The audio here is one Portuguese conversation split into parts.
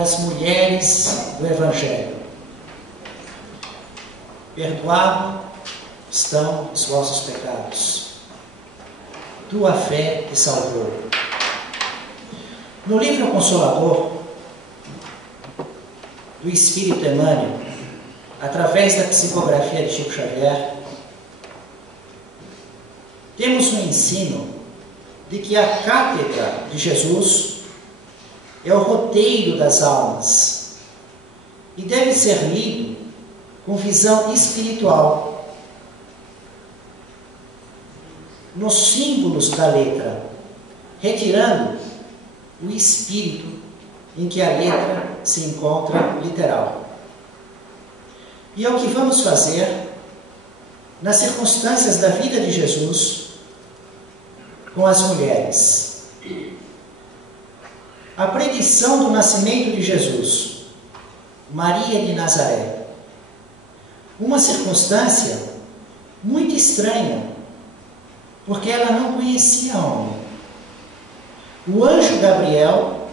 as mulheres do Evangelho. Perdoado estão os vossos pecados. Tua fé te salvou. No livro Consolador, do Espírito Emmanuel, através da psicografia de Chico Xavier, temos um ensino de que a cátedra de Jesus é o roteiro das almas e deve ser lido com visão espiritual, nos símbolos da letra, retirando o espírito em que a letra se encontra literal. E é o que vamos fazer nas circunstâncias da vida de Jesus com as mulheres. A predição do nascimento de Jesus, Maria de Nazaré, uma circunstância muito estranha, porque ela não conhecia homem. O anjo Gabriel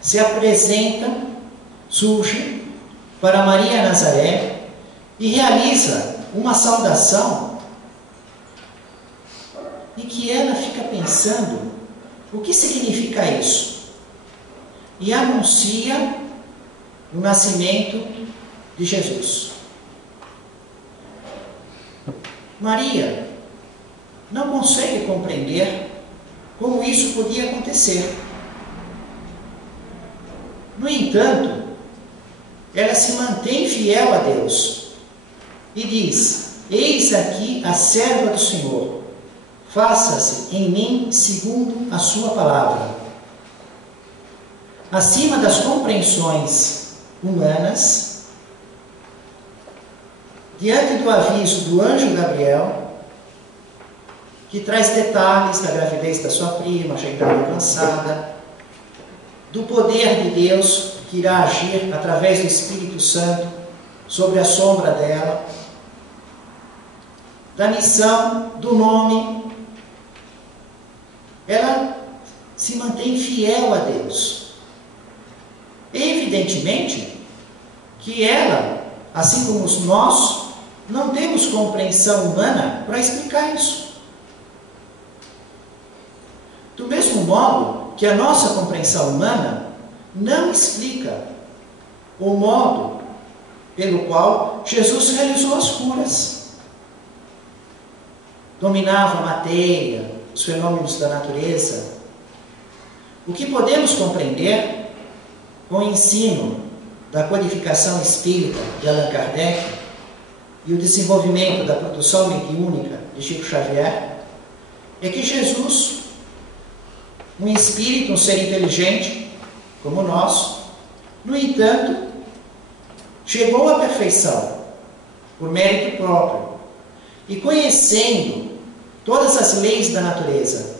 se apresenta, surge para Maria Nazaré e realiza uma saudação e que ela fica pensando o que significa isso e anuncia o nascimento de Jesus. Maria não consegue compreender como isso podia acontecer. No entanto, ela se mantém fiel a Deus e diz: eis aqui a serva do Senhor, faça-se em mim segundo a sua palavra. Acima das compreensões humanas, diante do aviso do anjo Gabriel, que traz detalhes da gravidez da sua prima, já idade avançada, do poder de Deus que irá agir através do Espírito Santo sobre a sombra dela, da missão, do nome, ela se mantém fiel a Deus. Evidentemente que ela, assim como nós, não temos compreensão humana para explicar isso. Do mesmo modo que a nossa compreensão humana não explica o modo pelo qual Jesus realizou as curas. Dominava a matéria, os fenômenos da natureza. O que podemos compreender com o ensino da codificação espírita de Allan Kardec e o desenvolvimento da produção mediúnica de Chico Xavier é que Jesus, um espírito, um ser inteligente, como nós, no entanto, chegou à perfeição, por mérito próprio, e conhecendo todas as leis da natureza,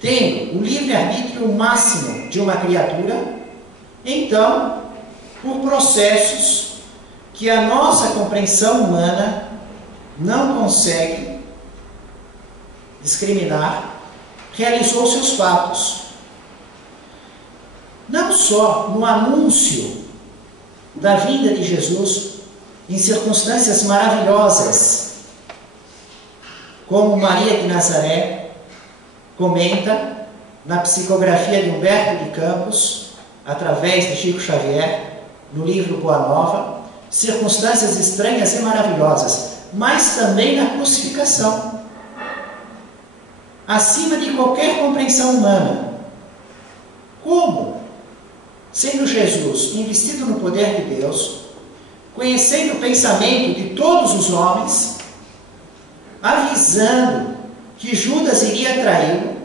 tendo o livre-arbítrio máximo de uma criatura, então, por processos que a nossa compreensão humana não consegue discriminar, realizou seus fatos. Não só no anúncio da vinda de Jesus em circunstâncias maravilhosas, como Maria de Nazaré comenta na psicografia de Humberto de Campos, através de Chico Xavier, no livro Boa Nova, circunstâncias estranhas e maravilhosas, mas também na crucificação, acima de qualquer compreensão humana. Como, sendo Jesus investido no poder de Deus, conhecendo o pensamento de todos os homens, avisando que Judas iria traí-lo,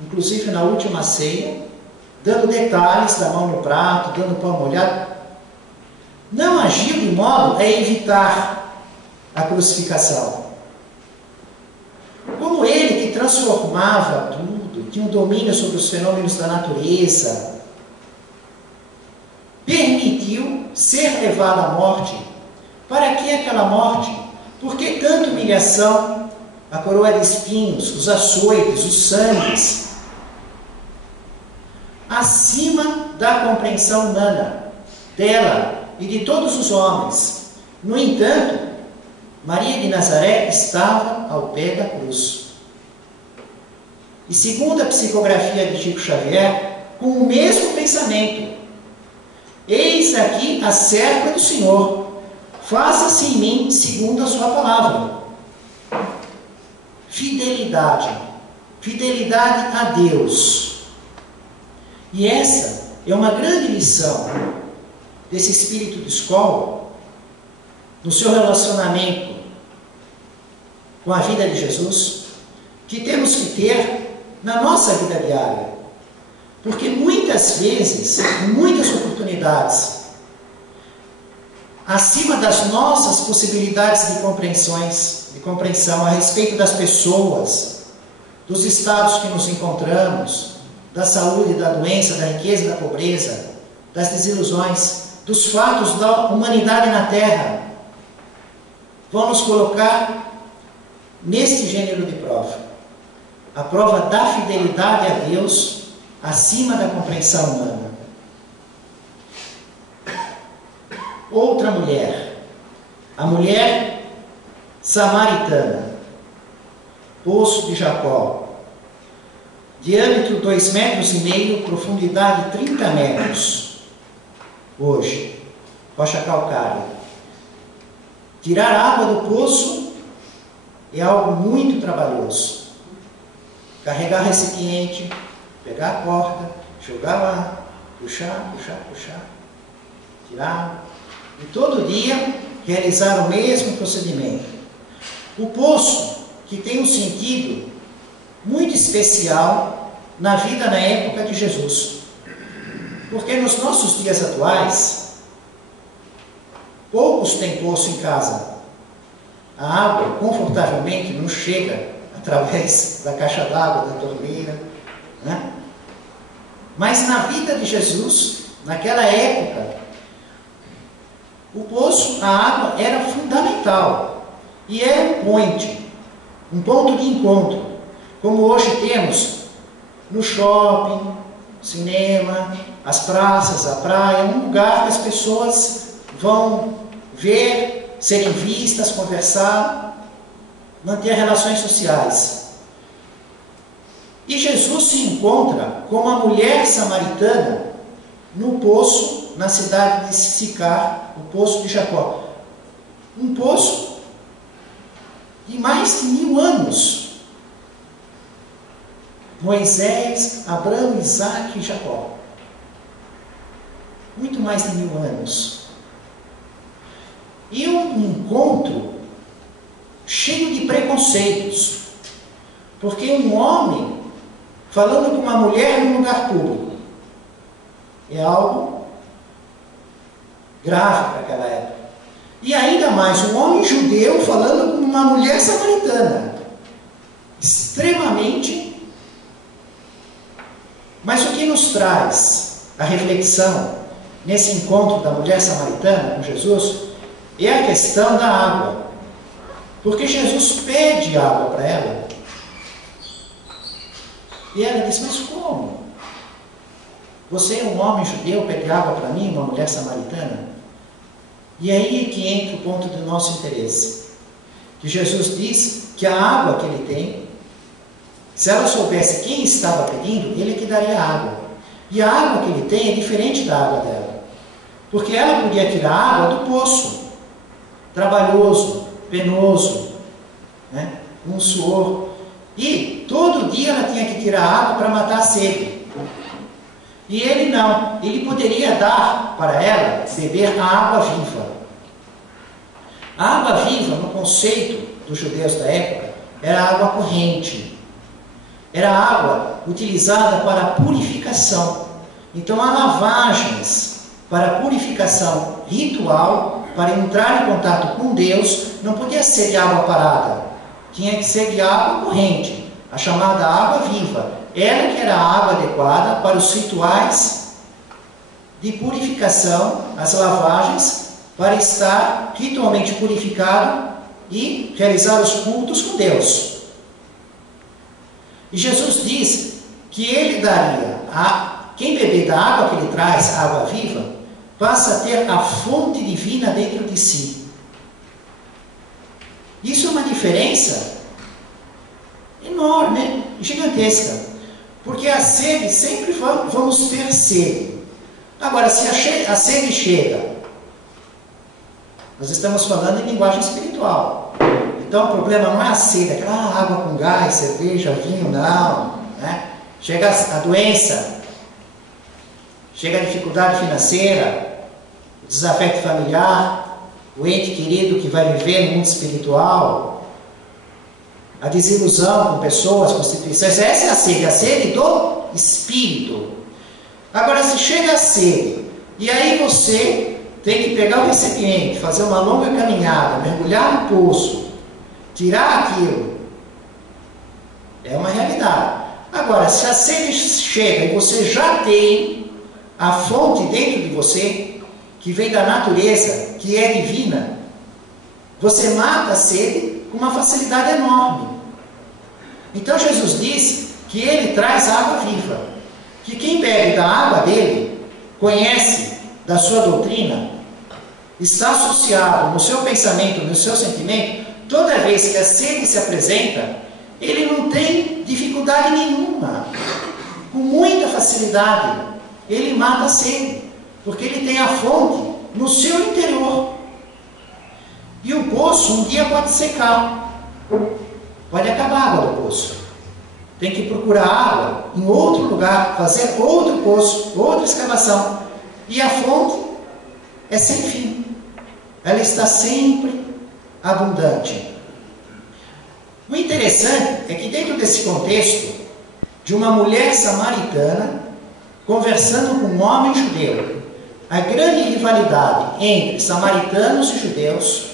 inclusive na última ceia, dando detalhes da mão no prato, dando pão molhado, não agiu de modo a evitar a crucificação. Como ele que transformava tudo, tinha um domínio sobre os fenômenos da natureza, permitiu ser levado à morte. Para que aquela morte? Por que tanta humilhação? A coroa de espinhos, os açoites, os sangues. acima da compreensão humana, dela e de todos os homens. No entanto, Maria de Nazaré estava ao pé da cruz. E segundo a psicografia de Chico Xavier, com o mesmo pensamento: eis aqui a serva do Senhor, faça-se em mim segundo a sua palavra. Fidelidade, fidelidade a Deus. E essa é uma grande lição desse espírito de escola, no seu relacionamento com a vida de Jesus, que temos que ter na nossa vida diária. Porque muitas vezes, em muitas oportunidades, acima das nossas possibilidades de compreensão a respeito das pessoas, dos estados que nos encontramos, da saúde, da doença, da riqueza, da pobreza, das desilusões, dos fatos da humanidade na Terra, vão nos colocar neste gênero de prova. A prova da fidelidade a Deus acima da compreensão humana. Outra mulher, a mulher samaritana, Poço de Jacó, diâmetro 2,5 metros, profundidade 30 metros. Hoje, rocha calcária. Tirar água do poço é algo muito trabalhoso. Carregar recipiente, pegar a corda, jogar lá, puxar, tirar. E todo dia realizar o mesmo procedimento. O poço, que tem um sentido muito especial na vida na época de Jesus. Porque nos nossos dias atuais, poucos têm poço em casa. A água, confortavelmente, não chega através da caixa d'água, da torneira, né? Mas na vida de Jesus, naquela época, o poço, a água era fundamental. E é um ponto de encontro, como hoje temos no shopping, cinema, as praças, a praia, um lugar que as pessoas vão ver, serem vistas, conversar, manter relações sociais. E Jesus se encontra com uma mulher samaritana no poço, na cidade de Sicar, o Poço de Jacó. Um poço de mais de 1000 anos. Moisés, Abraão, Isaac e Jacó. Muito mais de 1000 anos. E um encontro cheio de preconceitos. Porque um homem falando com uma mulher num lugar público é algo grave para aquela época. E ainda mais, um homem judeu falando com uma mulher samaritana. Extremamente. Mas o que nos traz a reflexão nesse encontro da mulher samaritana com Jesus é a questão da água. Porque Jesus pede água para ela. E ela diz: mas como? Você é um homem judeu, pede água para mim, uma mulher samaritana? E aí é que entra o ponto do nosso interesse. Que Jesus diz que a água que ele tem, se ela soubesse quem estava pedindo, ele que daria água. E a água que ele tem é diferente da água dela. Porque ela podia tirar água do poço. Trabalhoso, penoso, né? Um suor. E todo dia ela tinha que tirar água para matar a sede. E ele não. Ele poderia dar para ela beber a água viva. A água viva, no conceito dos judeus da época, era água corrente. Era água utilizada para purificação. Então há lavagens para purificação ritual, para entrar em contato com Deus, não podia ser de água parada. Tinha que ser de água corrente, a chamada água viva. Ela que era a água adequada para os rituais de purificação, as lavagens, para estar ritualmente purificado e realizar os cultos com Deus. E Jesus diz que ele daria quem beber da água que ele traz, água viva, passa a ter a fonte divina dentro de si. Isso é uma diferença enorme, gigantesca. Porque a sede, sempre vamos ter sede. Agora, se a sede chega, nós estamos falando em linguagem espiritual. Então, o problema não é a sede, aquela água com gás, cerveja, vinho, não. Né? Chega a doença, chega a dificuldade financeira, o desafeto familiar, o ente querido que vai viver no mundo espiritual, a desilusão com pessoas, constituições. Essa é a sede do espírito. Agora, se chega a sede, e aí você tem que pegar o recipiente, fazer uma longa caminhada, mergulhar no poço, tirar aquilo, é uma realidade. Agora, se a sede chega e você já tem a fonte dentro de você, que vem da natureza, que é divina, você mata a sede com uma facilidade enorme. Então Jesus disse que ele traz água viva, que quem bebe da água dele, conhece da sua doutrina, está associado no seu pensamento, no seu sentimento, toda vez que a sede se apresenta, ele não tem dificuldade nenhuma, com muita facilidade, ele mata a sede, porque ele tem a fonte no seu interior. E o poço um dia pode secar, pode acabar a água do poço. Tem que procurar água em outro lugar, fazer outro poço, outra escavação. E a fonte é sem fim. Ela está sempre abundante. O interessante é que dentro desse contexto de uma mulher samaritana conversando com um homem judeu, a grande rivalidade entre samaritanos e judeus,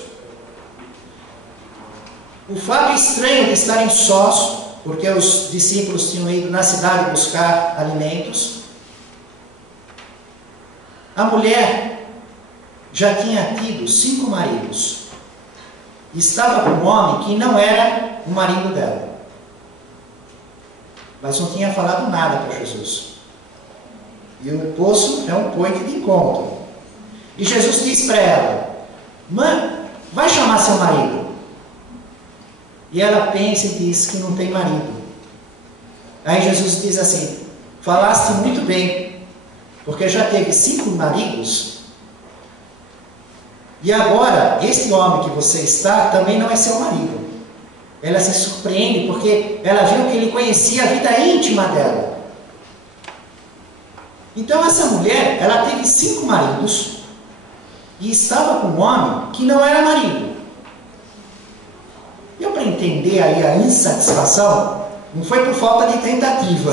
o fato estranho de estarem sós, porque os discípulos tinham ido na cidade buscar alimentos, a mulher já tinha tido 5 maridos, estava com um homem que não era o marido dela, mas não tinha falado nada para Jesus. E o poço é um ponto de encontro. E Jesus diz para ela: mãe, vai chamar seu marido. E ela pensa e diz que não tem marido. Aí Jesus diz assim: falaste muito bem, porque já teve 5 maridos, e agora este homem que você está também não é seu marido. Ela se surpreende porque ela viu que ele conhecia a vida íntima dela. Então essa mulher, ela teve 5 maridos e estava com um homem que não era marido. Deu para entender aí a insatisfação? Não foi por falta de tentativa.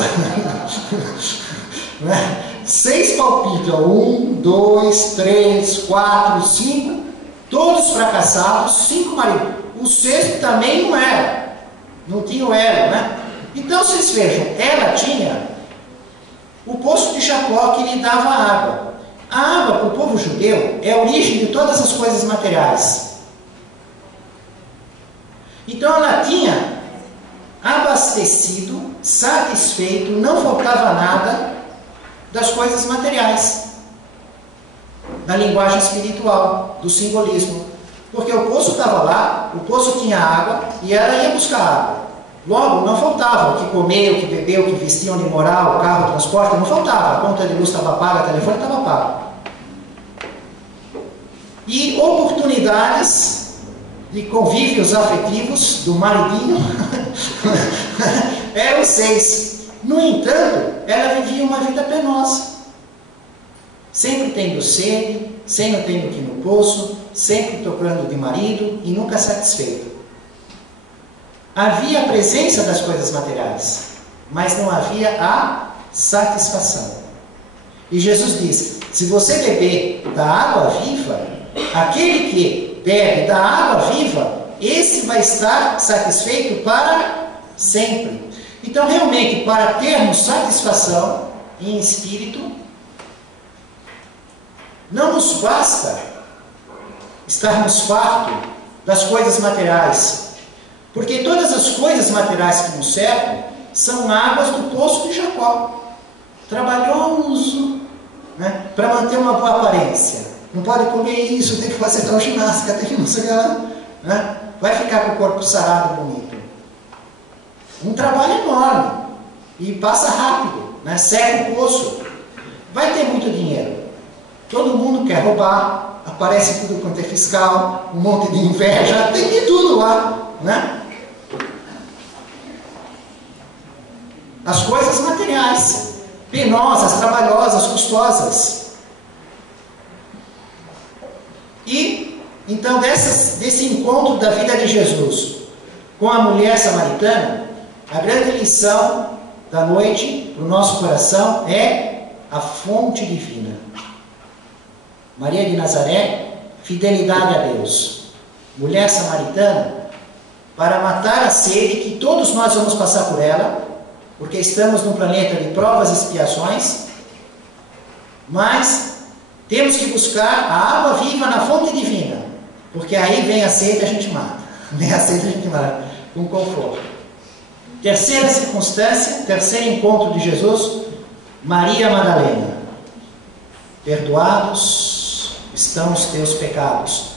6 palpites, 1, 2, 3, 4, 5, todos fracassados, 5 maridos. O 6º também não era, não tinha o elo, né? Então vocês vejam, ela tinha o poço de Jacó que lhe dava água. A água para o povo judeu é a origem de todas as coisas materiais. Então ela tinha abastecido, satisfeito, não faltava nada das coisas materiais, da linguagem espiritual, do simbolismo. Porque o poço estava lá, o poço tinha água e ela ia buscar água. Logo, não faltava o que comer, o que beber, o que vestir, onde morar, o carro, o transporte, não faltava. A conta de luz estava paga, o telefone estava pago. E oportunidades de convívios afetivos do maridinho eram 6. No entanto, ela vivia uma vida penosa. Sempre tendo sede, sempre tendo que ir no poço, sempre tocando de marido e nunca satisfeito. Havia a presença das coisas materiais, mas não havia a satisfação. E Jesus diz: se você beber da água viva, aquele que bebe da água viva, esse vai estar satisfeito para sempre. Então, realmente, para termos satisfação em espírito, não nos basta estarmos fartos das coisas materiais, porque todas as coisas materiais que nos cercam são águas do poço de Jacó. trabalhoso, né, para manter uma boa aparência. Não pode comer isso, tem que fazer tal ginástica, tem que não sei o que lá, né? Vai ficar com o corpo sarado, bonito. Um trabalho enorme e passa rápido, né? Seca o poço. Vai ter muito dinheiro. Todo mundo quer roubar, aparece tudo quanto é fiscal, um monte de inveja, tem de tudo lá, né? As coisas materiais, penosas, trabalhosas, custosas. E, então, desse encontro da vida de Jesus com a mulher samaritana, a grande lição da noite para o nosso coração é a fonte divina. Maria de Nazaré, fidelidade a Deus. Mulher samaritana, para matar a sede que todos nós vamos passar por ela, porque estamos num planeta de provas e expiações, mas temos que buscar a água viva na fonte divina, porque aí vem a sede e a gente mata. Vem a sede e a gente mata, com conforto. Terceira circunstância, terceiro encontro de Jesus, Maria Madalena. Perdoados estão os teus pecados.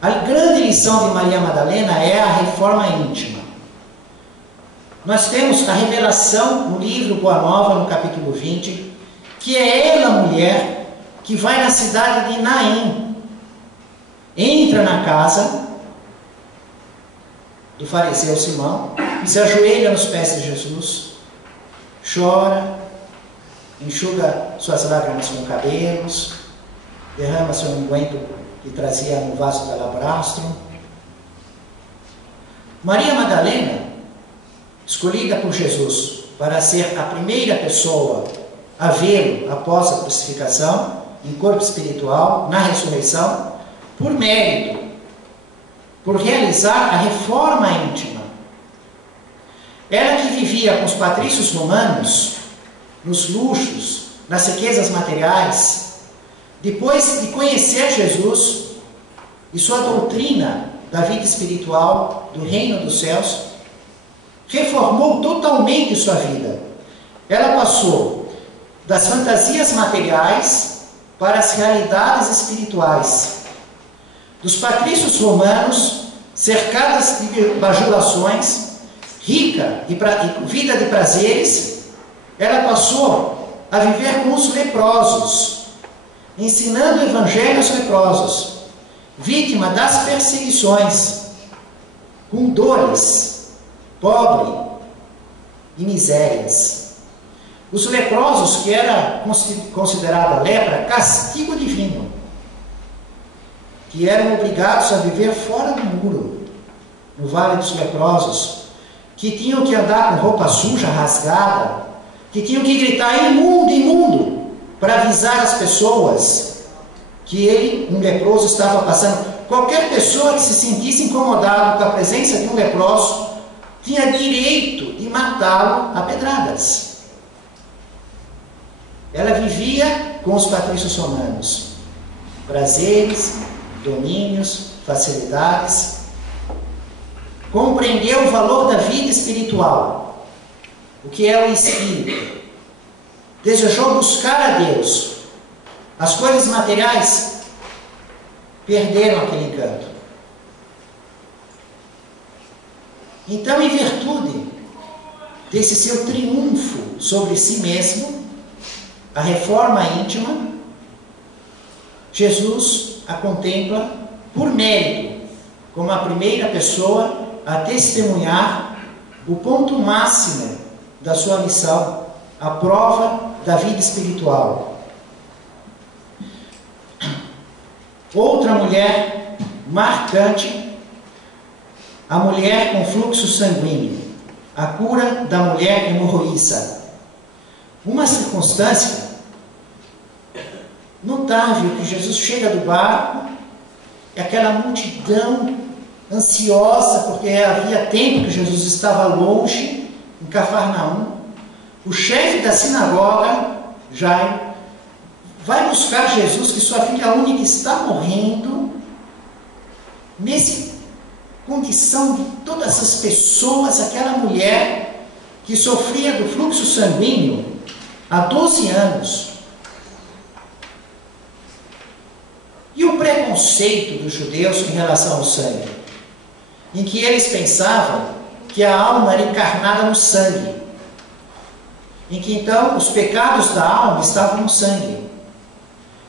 A grande lição de Maria Madalena é a reforma íntima. Nós temos a revelação no livro Boa Nova, no capítulo 20, que é ela, mulher, que vai na cidade de Naim, entra na casa do fariseu Simão, se ajoelha nos pés de Jesus, chora, enxuga suas lágrimas com cabelos, derrama seu unguento que trazia no vaso de alabastro. Maria Madalena, escolhida por Jesus para ser a primeira pessoa a vê-lo após a crucificação, em corpo espiritual, na ressurreição, por mérito, por realizar a reforma íntima. Ela que vivia com os patrícios romanos, nos luxos, nas riquezas materiais, depois de conhecer Jesus e sua doutrina da vida espiritual, do reino dos céus, reformou totalmente sua vida. Ela passou das fantasias materiais para as realidades espirituais. Dos patrícios romanos, cercadas de bajulações, rica de vida de prazeres, ela passou a viver com os leprosos, ensinando o evangelho aos leprosos, vítima das perseguições, com dores, pobre e misérias. Os leprosos, que era considerada lepra, castigo divino, que eram obrigados a viver fora do muro, no vale dos leprosos, que tinham que andar com roupa suja, rasgada, que tinham que gritar imundo, imundo, para avisar as pessoas que ele, um leproso, estava passando. Qualquer pessoa que se sentisse incomodado com a presença de um leproso tinha direito de matá-lo a pedradas. Ela vivia com os patrícios romanos, prazeres, domínios, facilidades, compreendeu o valor da vida espiritual, o que é o espírito, desejou buscar a Deus. As coisas materiais perderam aquele encanto. Então, em virtude desse seu triunfo sobre si mesmo, a reforma íntima, Jesus a contempla por mérito, como a primeira pessoa a testemunhar o ponto máximo da sua missão, a prova da vida espiritual. Outra mulher marcante, a mulher com fluxo sanguíneo, a cura da mulher hemorroíça. Uma circunstância notável, que Jesus chega do barco e aquela multidão ansiosa, porque havia tempo que Jesus estava longe, em Cafarnaum. O chefe da sinagoga, Jairo, vai buscar Jesus, que sua filha única está morrendo. Nessa condição de todas essas pessoas, aquela mulher que sofria do fluxo sanguíneo, há 12 anos. E o preconceito dos judeus em relação ao sangue? Em que eles pensavam que a alma era encarnada no sangue. Em que então os pecados da alma estavam no sangue.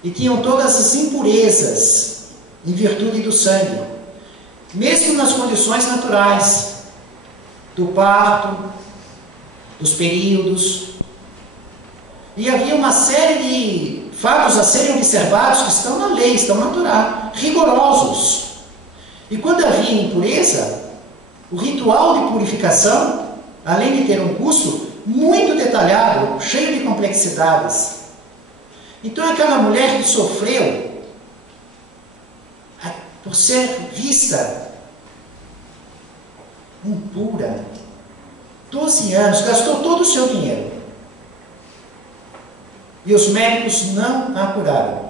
E tinham todas as impurezas em virtude do sangue. Mesmo nas condições naturais, do parto, dos períodos. E havia uma série de fatos a serem observados que estão na lei, estão naturais, rigorosos. E quando havia impureza, o ritual de purificação, além de ter um custo muito detalhado, cheio de complexidades. Então aquela mulher que sofreu por ser vista impura, 12 anos, gastou todo o seu dinheiro. E os médicos não a curaram.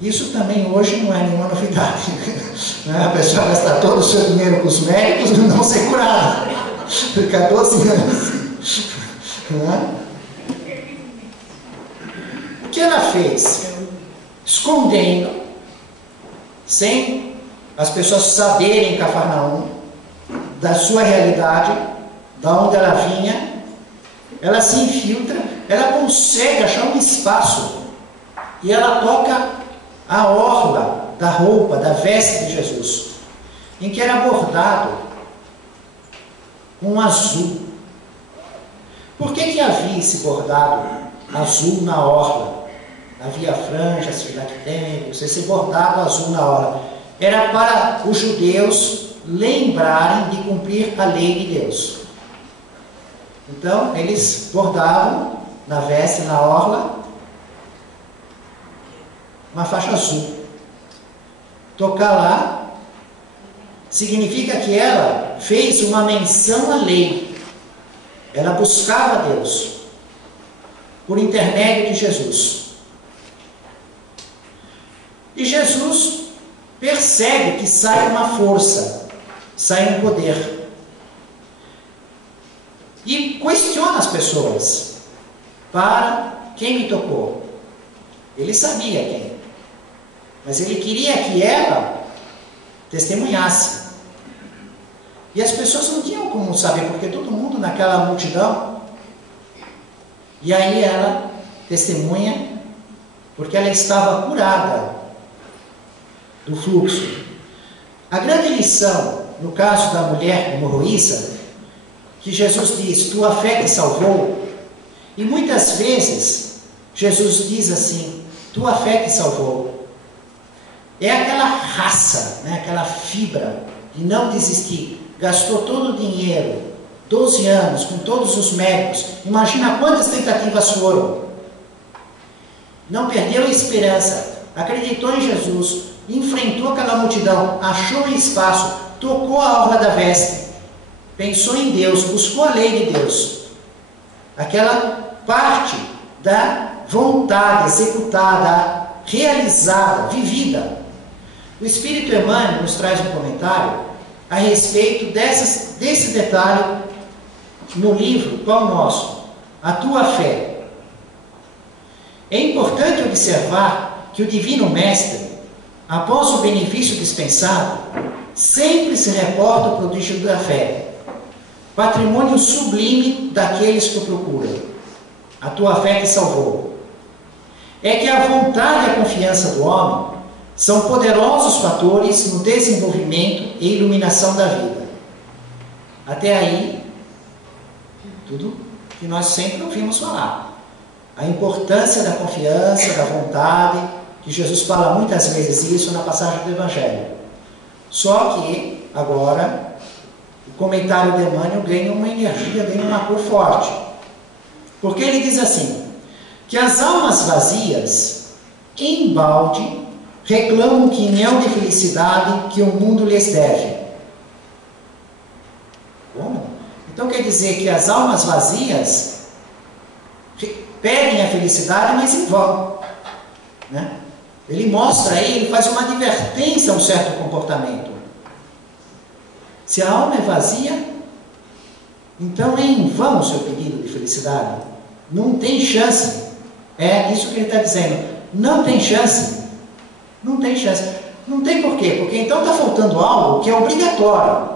Isso também hoje não é nenhuma novidade. A pessoa gastar todo o seu dinheiro com os médicos e não ser curada. Ficar 12 anos. O que ela fez? Escondendo, sem as pessoas saberem em Cafarnaum da sua realidade, da onde ela vinha, ela se infiltra, ela consegue achar um espaço e ela toca a orla da roupa, da veste de Jesus, em que era bordado um azul. Por que havia esse bordado azul na orla? Havia franjas, filactérios, esse bordado azul na orla. Era para os judeus lembrarem de cumprir a lei de Deus. Então, eles bordavam na veste, na orla, uma faixa azul. Tocar lá significa que ela fez uma menção à lei. Ela buscava Deus por intermédio de Jesus. E Jesus percebe que sai uma força, sai um poder. E questiona as pessoas. Para quem me tocou? Ele sabia quem. Mas ele queria que ela testemunhasse. E as pessoas não tinham como saber, porque todo mundo naquela multidão. E aí ela testemunha, porque ela estava curada do fluxo. A grande lição, no caso da mulher hemorroíça, que Jesus diz, tua fé te salvou. E muitas vezes, Jesus diz assim, tua fé te salvou. É aquela raça, né, aquela fibra de não desistir. Gastou todo o dinheiro, 12 anos, com todos os médicos. Imagina quantas tentativas foram. Não perdeu a esperança. Acreditou em Jesus. Enfrentou aquela multidão. Achou um espaço. Tocou a orla da veste. Pensou em Deus. Buscou a lei de Deus. Aquela parte da vontade executada, realizada, vivida. O Espírito Emmanuel nos traz um comentário a respeito desse detalhe no livro Pão Nosso, a tua fé. É importante observar que o Divino Mestre, após o benefício dispensado, sempre se reporta ao prodígio da fé, patrimônio sublime daqueles que o procuram. A tua fé te salvou. É que a vontade e a confiança do homem são poderosos fatores no desenvolvimento e iluminação da vida. Até aí, tudo que nós sempre ouvimos falar. A importância da confiança, da vontade, que Jesus fala muitas vezes isso na passagem do Evangelho. Só que, agora, o comentário de Emmanuel ganha uma energia, ganha uma cor forte. Porque ele diz assim, que as almas vazias, embalde, reclamam o quinhão de felicidade que o mundo lhes deve. Como? Então quer dizer que as almas vazias pedem a felicidade, mas em vão. Né? Ele mostra aí, ele faz uma advertência a um certo comportamento. Se a alma é vazia, então é em vão o seu pedido de felicidade. Não tem chance. É isso que ele está dizendo. Não tem chance. Não tem chance. Não tem por quê? Porque então está faltando algo que é obrigatório.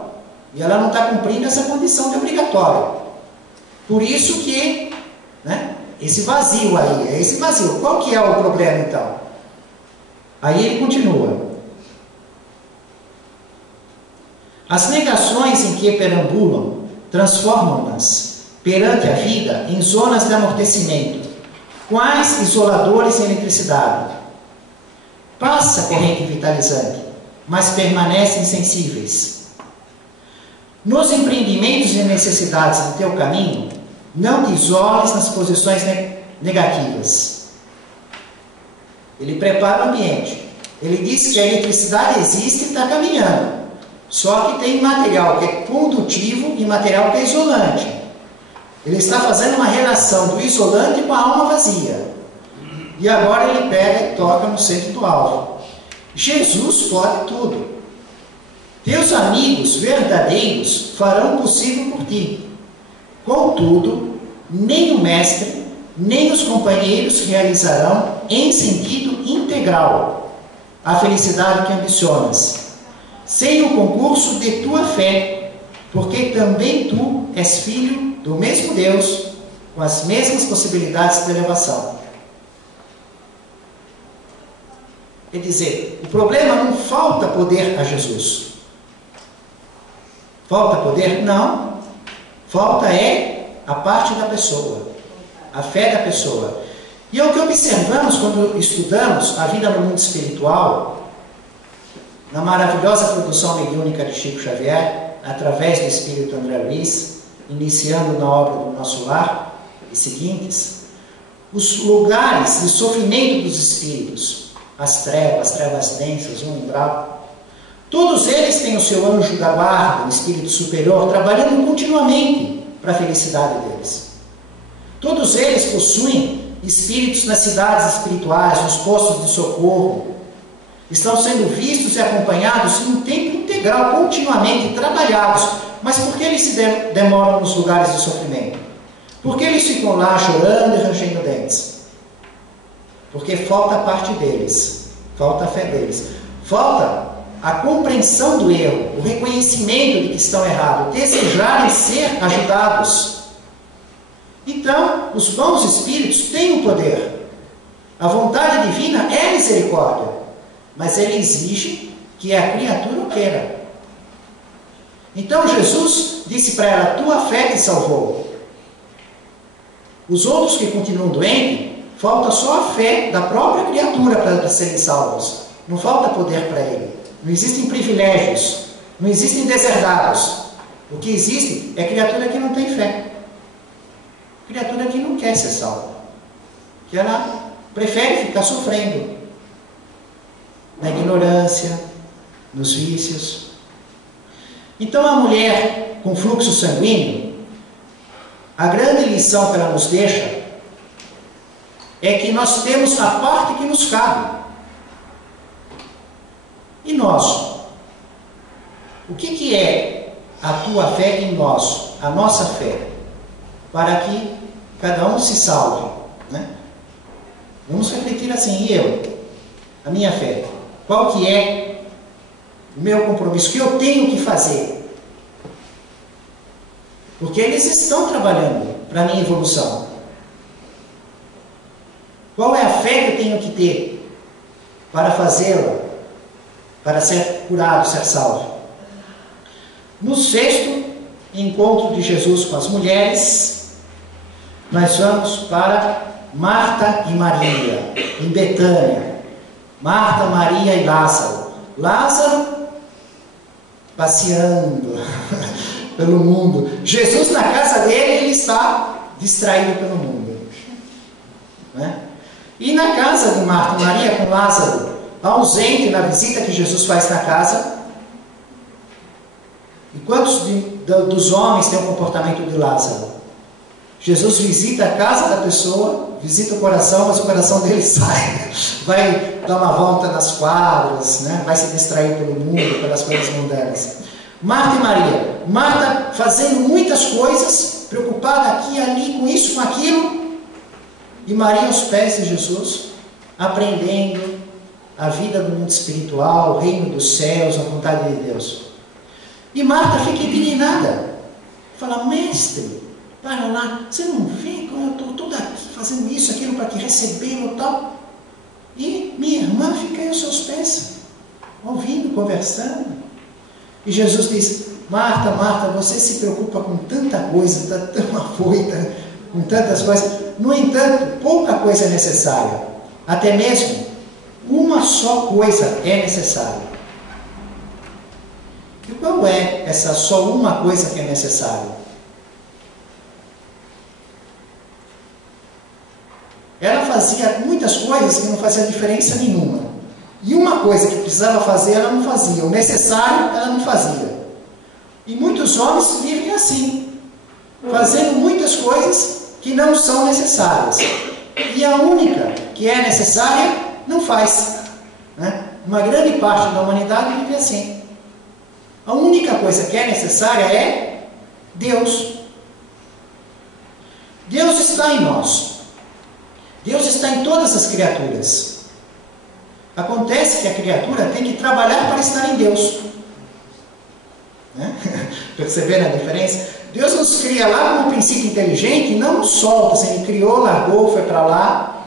E ela não está cumprindo essa condição de obrigatório. Por isso que, né, esse vazio aí, é esse vazio. Qual que é o problema então? Aí ele continua. As negações em que perambulam transformam-nas perante a vida em zonas de amortecimento, quais isoladores em eletricidade. Passa a corrente vitalizante, mas permanecem sensíveis. Nos empreendimentos e necessidades do teu caminho, não te isoles nas posições negativas. Ele prepara o ambiente. Ele diz que a eletricidade existe e está caminhando. Só que tem material que é condutivo e material que é isolante. Ele está fazendo uma relação do isolante com a alma vazia. E agora ele pega e toca no centro do alvo. Jesus pode tudo. Teus amigos verdadeiros farão o possível por ti. Contudo, nem o mestre, nem os companheiros realizarão em sentido integral a felicidade que ambicionas, sem o concurso de tua fé, porque também tu és filho do mesmo Deus, com as mesmas possibilidades de elevação. Quer dizer, o problema não falta poder a Jesus. Falta poder? Não. Falta é a parte da pessoa, a fé da pessoa. E é o que observamos quando estudamos a vida no mundo espiritual, na maravilhosa produção mediúnica de Chico Xavier, através do Espírito André Luiz, iniciando na obra do Nosso Lar, e seguintes, os lugares de sofrimento dos espíritos, as trevas densas, o umbral, todos eles têm o seu anjo da guarda, o espírito superior, trabalhando continuamente para a felicidade deles. Todos eles possuem espíritos nas cidades espirituais, nos postos de socorro, estão sendo vistos e acompanhados em um tempo integral, continuamente trabalhados. Mas por que eles se demoram nos lugares de sofrimento? Por que eles ficam lá chorando e rangendo dentes? Porque falta a parte deles, falta a fé deles, falta a compreensão do erro, o reconhecimento de que estão errados, desejarem ser ajudados. Então, os bons espíritos têm o poder. A vontade divina é misericórdia, mas ele exige que a criatura o queira. Então Jesus disse para ela: tua fé te salvou. Os outros que continuam doentes, falta só a fé da própria criatura para serem salvos. Não falta poder para ele. Não existem privilégios, não existem deserdados. O que existe é criatura que não tem fé, criatura que não quer ser salva, que ela prefere ficar sofrendo na ignorância, nos vícios. Então a mulher com fluxo sanguíneo, a grande lição que ela nos deixa é que nós temos a parte que nos cabe. E nós? O que é a tua fé em nós, a nossa fé, para que cada um se salve, né? Vamos refletir assim: e eu? A minha fé? Qual que é o meu compromisso? O que eu tenho que fazer? Porque eles estão trabalhando para a minha evolução. Qual é a fé que eu tenho que ter para fazê-la, para ser curado, ser salvo? No sexto encontro de Jesus com as mulheres, nós vamos para Marta e Maria, em Betânia. Marta, Maria e Lázaro. Lázaro passeando pelo mundo. Jesus na casa dele, ele está distraído pelo mundo, né? E na casa de Marta e Maria, com Lázaro ausente na visita que Jesus faz na casa. E quantos dos homens têm o comportamento de Lázaro? Jesus visita a casa da pessoa, visita o coração, mas o coração dele sai, vai dar uma volta nas quadras, né? Vai se distrair pelo mundo, pelas coisas mundanas. Marta e Maria. Marta fazendo muitas coisas, preocupada aqui, ali, com isso, com aquilo, e Maria aos pés de Jesus, aprendendo a vida do mundo espiritual, o reino dos céus, a vontade de Deus. E Marta fica indignada. Fala, mestre, para lá, você não vê como eu estou toda aqui fazendo isso, aquilo para te recebê-lo e tal? E minha irmã fica aí aos seus pés, ouvindo, conversando. E Jesus diz, Marta, Marta, você se preocupa com tanta coisa, está tão afoita, com tantas coisas. No entanto, pouca coisa é necessária. Até mesmo uma só coisa é necessária. E qual é essa só uma coisa que é necessária? Ela fazia muitas coisas que não faziam diferença nenhuma. E uma coisa que precisava fazer, ela não fazia. O necessário, ela não fazia. E muitos homens vivem assim, fazendo muitas coisas que não são necessárias. E a única que é necessária, não faz. Né? Uma grande parte da humanidade vive assim. A única coisa que é necessária é Deus. Deus está em nós. Deus está em todas as criaturas. Acontece que a criatura tem que trabalhar para estar em Deus. Né? Perceberam a diferença? Deus nos cria lá como um princípio inteligente e não nos solta. Assim, Ele criou, largou, foi para lá.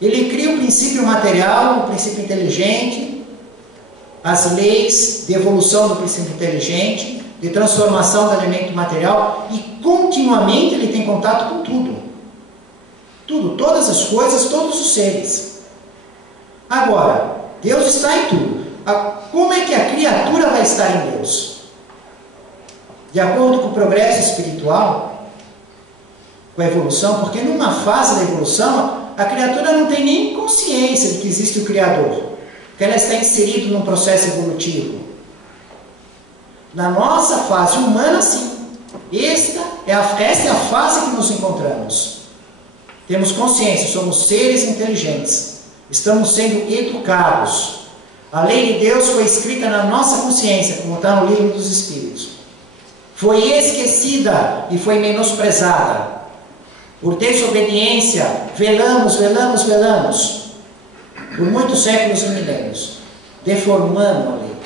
Ele cria o princípio material, o princípio inteligente, as leis de evolução do princípio inteligente, de transformação do elemento material, e continuamente Ele tem contato com tudo. Tudo, todas as coisas, todos os seres. Agora, Deus está em tudo. Como é que a criatura vai estar em Deus? De acordo com o progresso espiritual, com a evolução, porque numa fase da evolução, a criatura não tem nem consciência de que existe o Criador, porque ela está inserida num processo evolutivo. Na nossa fase humana, sim. Esta é a fase que nos encontramos. Temos consciência, somos seres inteligentes. Estamos sendo educados. A lei de Deus foi escrita na nossa consciência, como está no livro dos Espíritos. Foi esquecida e foi menosprezada. Por desobediência, velamos. Por muitos séculos e milênios. Deformando a lei.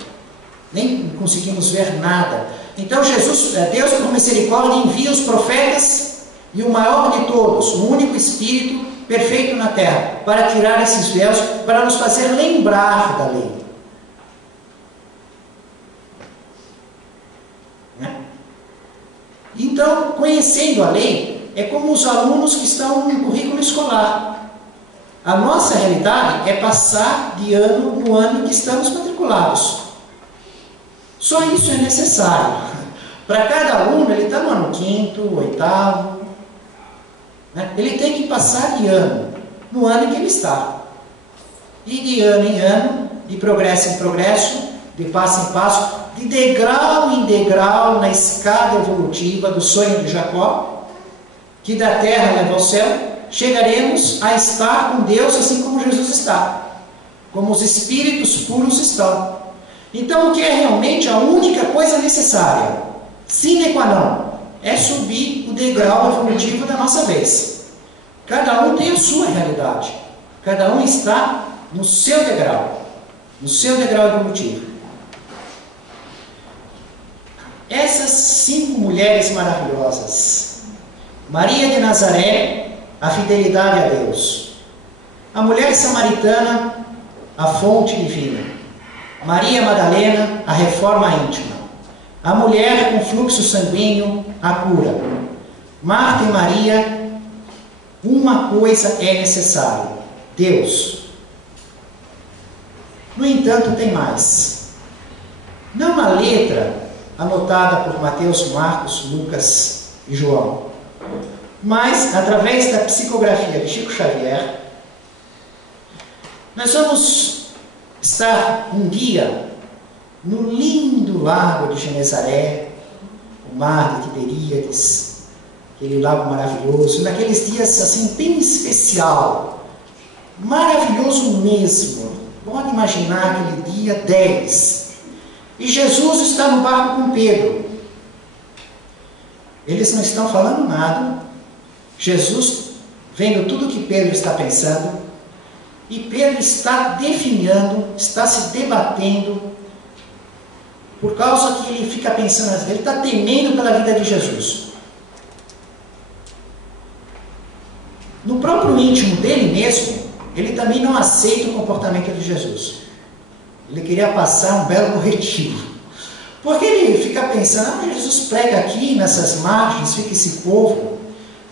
Nem conseguimos ver nada. Então Deus, por misericórdia, envia os profetas e o maior de todos, o único Espírito perfeito na terra, para tirar esses véus, para nos fazer lembrar da lei. Né? Então, conhecendo a lei, é como os alunos que estão no currículo escolar. A nossa realidade é passar de ano no ano em que estamos matriculados. Só isso é necessário. Para cada aluno, ele está no ano 5º, 8º, né? Ele tem que passar de ano, no ano em que ele está. E de ano em ano, de progresso em progresso, de passo em passo, de degrau em degrau na escada evolutiva do sonho de Jacó, que da terra leva ao céu, chegaremos a estar com Deus assim como Jesus está, como os espíritos puros estão. Então, o que é realmente a única coisa necessária, sine qua non, é subir o degrau evolutivo da nossa vez. Cada um tem a sua realidade. Cada um está no seu degrau evolutivo. Essas 5 mulheres maravilhosas. Maria de Nazaré, a fidelidade a Deus. A mulher samaritana, a fonte divina. Maria Madalena, a reforma íntima. A mulher com fluxo sanguíneo, a cura. Marta e Maria, uma coisa é necessária: Deus. No entanto, tem mais. Não a letra anotada por Mateus, Marcos, Lucas e João, mas através da psicografia de Chico Xavier, nós vamos estar um dia no lindo lago de Genezaré, o mar de Tiberíades, aquele lago maravilhoso, naqueles dias assim bem especial, maravilhoso mesmo. Pode imaginar aquele dia 10. E Jesus está no barco com Pedro. Eles não estão falando nada. Jesus, vendo tudo que Pedro está pensando, e Pedro está definhando, está se debatendo, por causa que ele fica pensando, ele está temendo pela vida de Jesus. No próprio íntimo dele mesmo, ele também não aceita o comportamento de Jesus. Ele queria passar um belo corretivo. Porque ele fica pensando, Jesus prega aqui nessas margens, fica esse povo,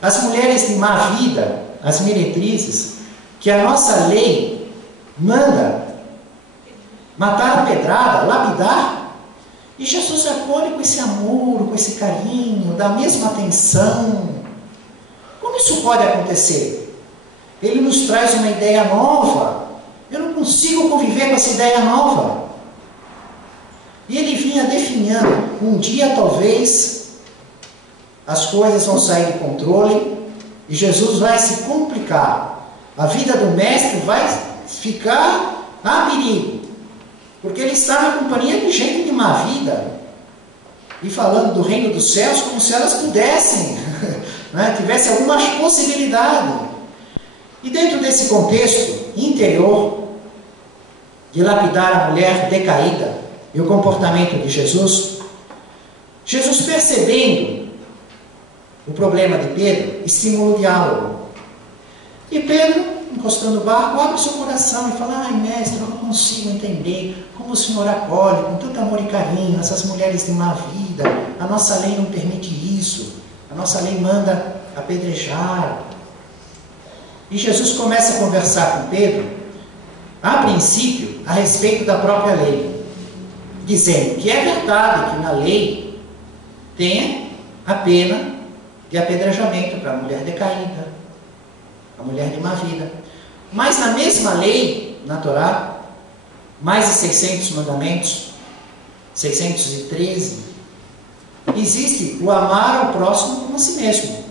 as mulheres de má vida, as meretrizes, que a nossa lei manda matar a pedrada, lapidar, e Jesus acolhe com esse amor, com esse carinho, dá a mesma atenção. Como isso pode acontecer? Ele nos traz uma ideia nova. Eu não consigo conviver com essa ideia nova. E ele vinha definhando, um dia talvez as coisas vão sair do controle e Jesus vai se complicar. A vida do mestre vai ficar a perigo, porque ele está na companhia de gente de má vida e falando do reino dos céus como se elas pudessem, né, tivesse alguma possibilidade. E dentro desse contexto interior de lapidar a mulher decaída e o comportamento de Jesus, Jesus, percebendo o problema de Pedro, estimula o diálogo. E Pedro, encostando o barco, abre seu coração e fala: ai, mestre, eu não consigo entender como o Senhor acolhe com tanto amor e carinho essas mulheres de má vida. A nossa lei não permite isso. A nossa lei manda apedrejar. E Jesus começa a conversar com Pedro, a princípio, a respeito da própria lei, dizendo que é verdade que na lei tem a pena de apedrejamento para a mulher decaída, a mulher de má vida. Mas na mesma lei, na Torá, mais de 600 mandamentos, 613, existe o amar ao próximo como a si mesmo.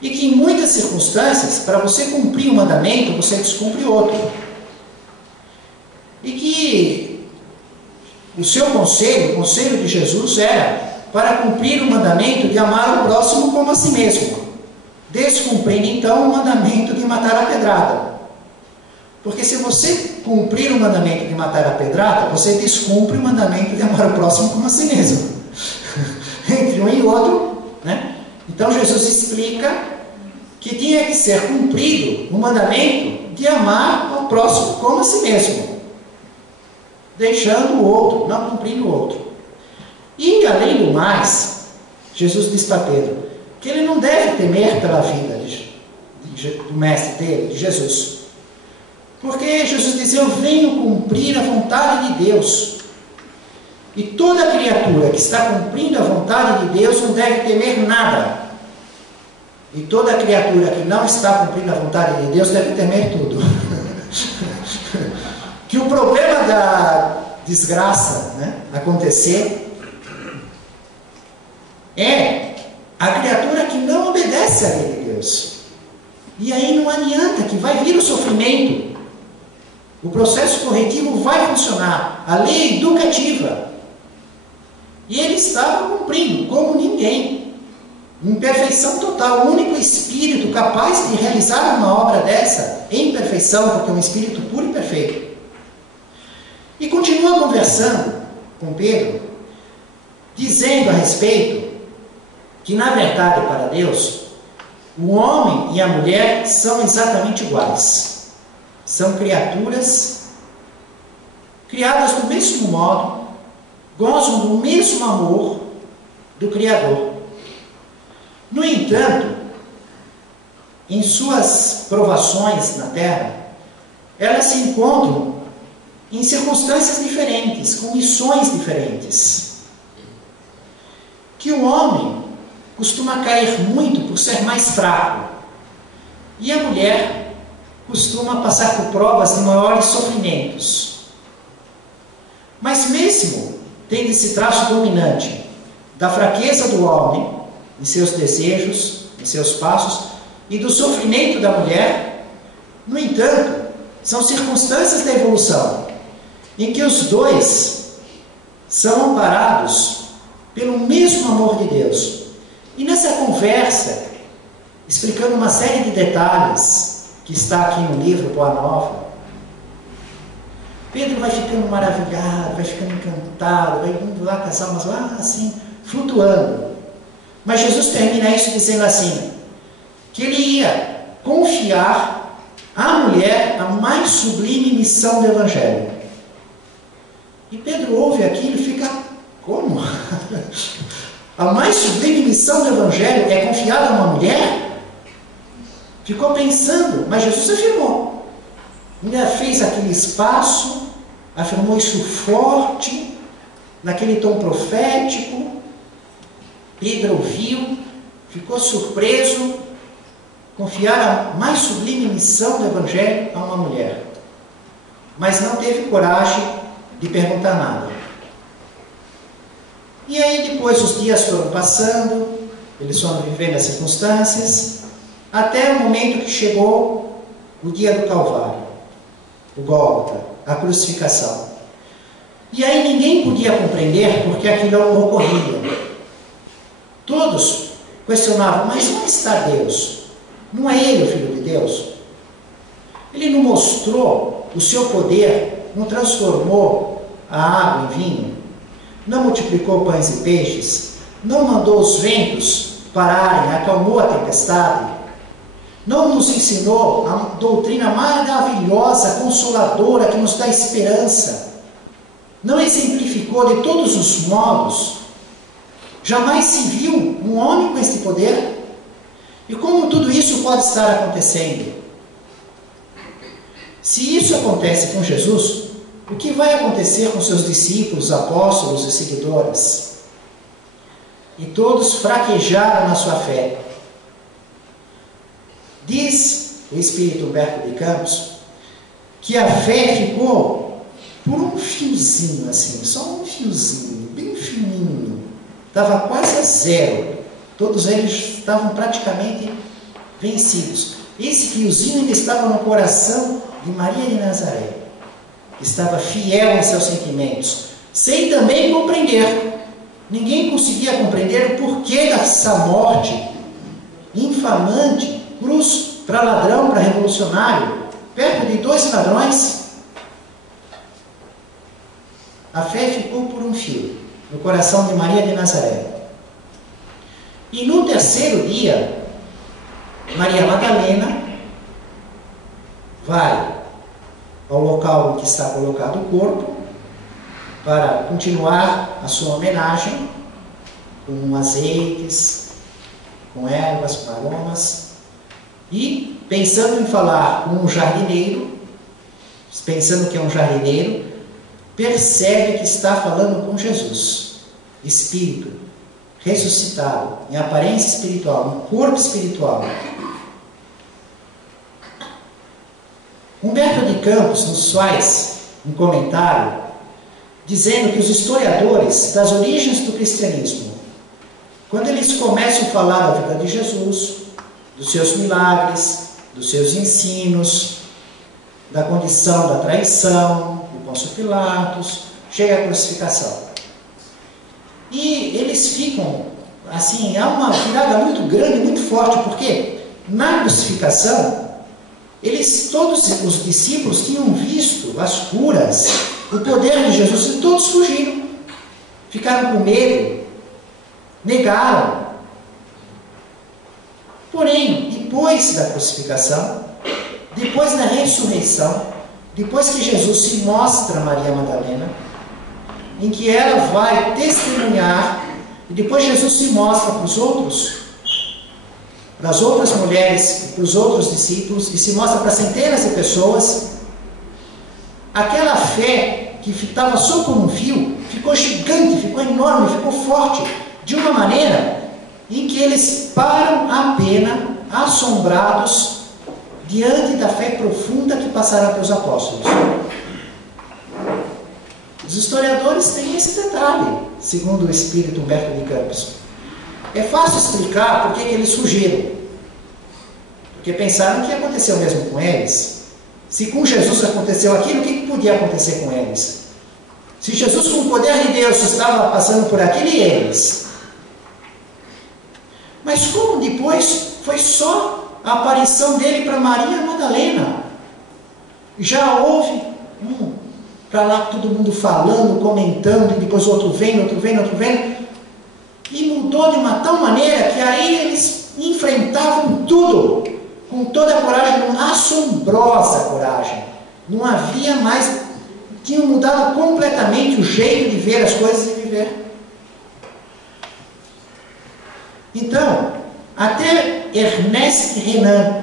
E que em muitas circunstâncias, para você cumprir um mandamento, você descumpre outro. E que o seu conselho, o conselho de Jesus era para cumprir o mandamento de amar o próximo como a si mesmo, descumprindo então o mandamento de matar a pedrada. Porque se você cumprir o mandamento de matar a pedrada, você descumpre o mandamento de amar o próximo como a si mesmo. Entre um e outro, né? Então Jesus explica que tinha que ser cumprido o mandamento de amar ao próximo como a si mesmo, deixando o outro, não cumprindo o outro. E além do mais, Jesus diz para Pedro que ele não deve temer pela vida do mestre dele, de Jesus, porque Jesus diz: eu venho cumprir a vontade de Deus. E toda criatura que está cumprindo a vontade de Deus não deve temer nada. E toda criatura que não está cumprindo a vontade de Deus deve temer tudo. Que o problema da desgraça, né, acontecer é a criatura que não obedece à lei de Deus. E aí não adianta, que vai vir o sofrimento. O processo corretivo vai funcionar. A lei é educativa. E ele estava cumprindo como ninguém, em perfeição total, o único espírito capaz de realizar uma obra dessa em perfeição, porque é um espírito puro e perfeito. E continua conversando com Pedro, dizendo a respeito que, na verdade, para Deus, o homem e a mulher são exatamente iguais. São criaturas criadas do mesmo modo, gozam do mesmo amor do Criador. No entanto, em suas provações na terra, elas se encontram em circunstâncias diferentes, com missões diferentes. Que o homem costuma cair muito por ser mais fraco, e a mulher costuma passar por provas de maiores sofrimentos. Mas mesmo tendo esse traço dominante da fraqueza do homem, em seus desejos, em seus passos, e do sofrimento da mulher, no entanto, são circunstâncias da evolução, em que os dois são amparados pelo mesmo amor de Deus. E nessa conversa explicando uma série de detalhes que está aqui no livro Boa Nova. Pedro vai ficando maravilhado, vai ficando encantado, vai indo lá com as almas lá assim, flutuando. Mas Jesus termina isso dizendo assim, que ele ia confiar à mulher a mais sublime missão do Evangelho. E Pedro ouve aquilo e fica, como? A mais sublime missão do Evangelho é confiada a uma mulher? Ficou pensando, mas Jesus afirmou. Ainda fez aquele espaço, afirmou isso forte, naquele tom profético. Pedro ouviu, ficou surpreso, confiar a mais sublime missão do Evangelho a uma mulher. Mas não teve coragem de perguntar nada. E aí depois os dias foram passando, eles foram vivendo as circunstâncias, até o momento que chegou o dia do Calvário, o Gólgota, a crucificação. E aí ninguém podia compreender porque aquilo ocorria. Todos questionavam, mas onde está Deus? Não é Ele o Filho de Deus? Ele não mostrou o seu poder, não transformou a água em vinho? Não multiplicou pães e peixes? Não mandou os ventos pararem, acalmou a tempestade? Não nos ensinou a doutrina maravilhosa, consoladora, que nos dá esperança? Não exemplificou de todos os modos? Jamais se viu um homem com este poder? E como tudo isso pode estar acontecendo? Se isso acontece com Jesus, o que vai acontecer com seus discípulos, apóstolos e seguidores? E todos fraquejaram na sua fé. Diz o espírito Humberto de Campos que a fé ficou por um fiozinho assim, só um fiozinho, bem fininho. Estava quase a zero. Todos eles estavam praticamente vencidos. Esse fiozinho ainda estava no coração de Maria de Nazaré. Estava fiel em seus sentimentos, sem também compreender. Ninguém conseguia compreender o porquê dessa morte infamante, cruz para ladrão, para revolucionário, perto de 2 ladrões. A fé ficou por um fio no coração de Maria de Nazaré. E no 3º dia, Maria Madalena vai ao local em que está colocado o corpo para continuar a sua homenagem com azeites, com ervas, com aromas, e pensando em falar com um jardineiro, pensando que é um jardineiro, percebe que está falando com Jesus, Espírito, ressuscitado, em aparência espiritual, um corpo espiritual. Humberto de Campos nos faz um comentário dizendo que os historiadores das origens do cristianismo, quando eles começam a falar da vida de Jesus, dos seus milagres, dos seus ensinos, da condição da traição, de Pôncio Pilatos, chega a crucificação. E eles ficam, assim, há uma virada muito grande, muito forte, porque na crucificação, todos os discípulos tinham visto as curas, o poder de Jesus, e todos fugiram, ficaram com medo, negaram. Porém, depois da crucificação, depois da ressurreição, depois que Jesus se mostra a Maria Madalena, em que ela vai testemunhar, e depois Jesus se mostra para os outros, para as outras mulheres, para os outros discípulos, e se mostra para centenas de pessoas, aquela fé que estava só como um fio, ficou gigante, ficou enorme, ficou forte, de uma maneira em que eles param a pena, assombrados, diante da fé profunda que passaram pelos apóstolos. Os historiadores têm esse detalhe, segundo o espírito Humberto de Campos. É fácil explicar por que eles fugiram. Porque pensaram que ia acontecer o mesmo com eles. Se com Jesus aconteceu aquilo, o que podia acontecer com eles? Se Jesus, com o poder de Deus, estava passando por aquilo, e eles? Mas como depois foi só a aparição dele para Maria Madalena. Já houve para lá todo mundo falando, comentando, e depois outro vendo, outro vendo, outro vendo. E mudou de uma tal maneira que aí eles enfrentavam tudo, com toda a coragem, uma assombrosa coragem. Não havia mais, tinham mudado completamente o jeito de ver as coisas e viver. Então, até Ernest Renan,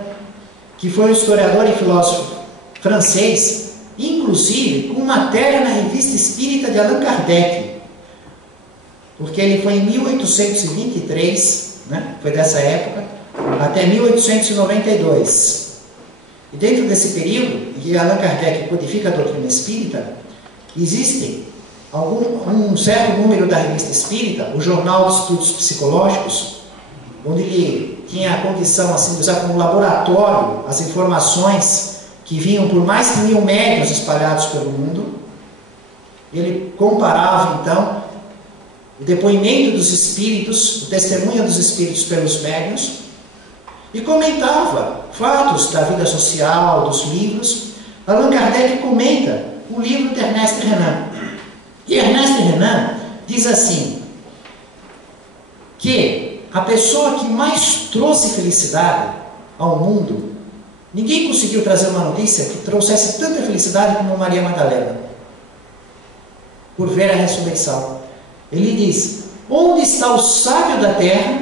que foi um historiador e filósofo francês, inclusive com matéria na Revista Espírita de Allan Kardec, porque ele foi em 1823, né? Foi dessa época, até 1892. E dentro desse período, em que Allan Kardec codifica a doutrina espírita, existe um certo número da Revista Espírita, o Jornal de Estudos Psicológicos, onde ele tinha a condição assim, de usar como laboratório as informações que vinham por mais de 1000 médiuns espalhados pelo mundo. Ele comparava, então, o depoimento dos espíritos, o testemunho dos espíritos pelos médiuns, e comentava fatos da vida social, dos livros. Allan Kardec comenta o livro de Ernest Renan. E Ernest Renan diz assim, que a pessoa que mais trouxe felicidade ao mundo, ninguém conseguiu trazer uma notícia que trouxesse tanta felicidade como Maria Madalena, por ver a ressurreição. Ele diz, onde está o sábio da terra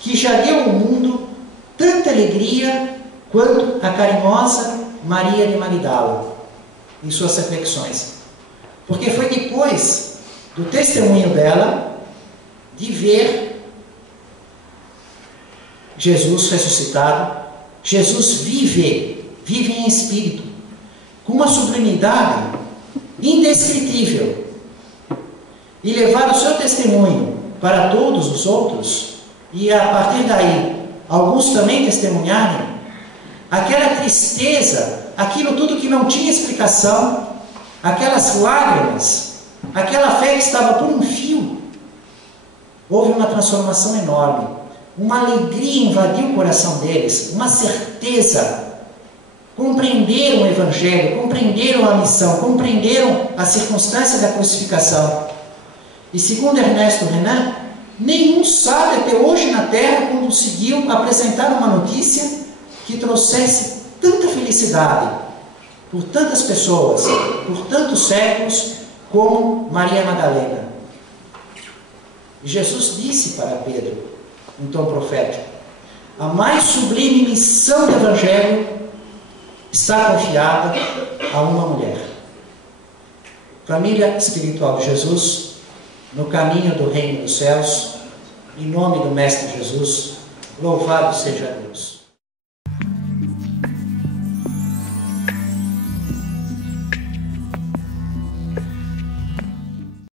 que já deu ao mundo tanta alegria quanto a carinhosa Maria de Magdala, em suas reflexões? Porque foi depois do testemunho dela de ver Jesus ressuscitado. Jesus vive em espírito, com uma sublimidade indescritível, e levar o seu testemunho para todos os outros, e a partir daí, alguns também testemunharem, aquela tristeza, aquilo tudo que não tinha explicação, aquelas lágrimas, aquela fé que estava por um fio, houve uma transformação enorme. Uma alegria invadiu o coração deles, uma certeza. Compreenderam o Evangelho, compreenderam a missão, compreenderam a circunstância da crucificação. E segundo Ernest Renan, nenhum sábio até hoje na Terra conseguiu apresentar uma notícia que trouxesse tanta felicidade por tantas pessoas, por tantos séculos, como Maria Madalena. E Jesus disse para Pedro, um tom profético, a mais sublime missão do Evangelho está confiada a uma mulher. Família espiritual de Jesus, no caminho do reino dos céus, em nome do Mestre Jesus, louvado seja Deus.